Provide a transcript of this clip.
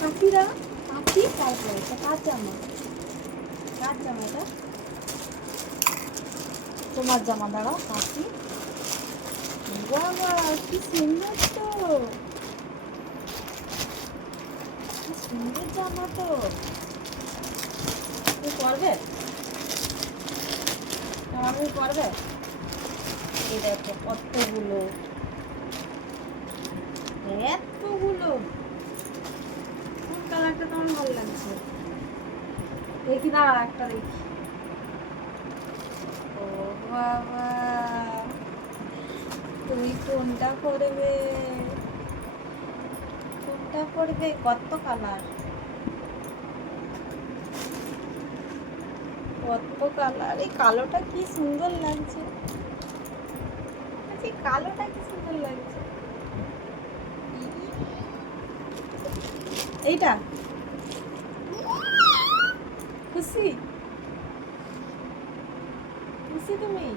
কাকিরা কাকি তারপরে এটা কার জামা? কার জামা এটা? তোমার জামা, দাঁড়াও কাকি। বাবা কি সুন্দর তো, কি সুন্দর জামা তো। তুমি পরবে? তুমি পরবে? এই দেখো কতগুলো, এতগুলো। কোন কালারটা তোমার ভালো লাগছে? দেখি, দাঁড়া একটা দেখি। ও বাবা, তুমি কোনটা পরবে? কোনটা পরবে? কত কালার, কত কালার। এই কালোটা কি সুন্দর লাগছে, আচ্ছা এই কালোটা কি সুন্দর লাগছে। এইটা খুশি, খুশি তুমি?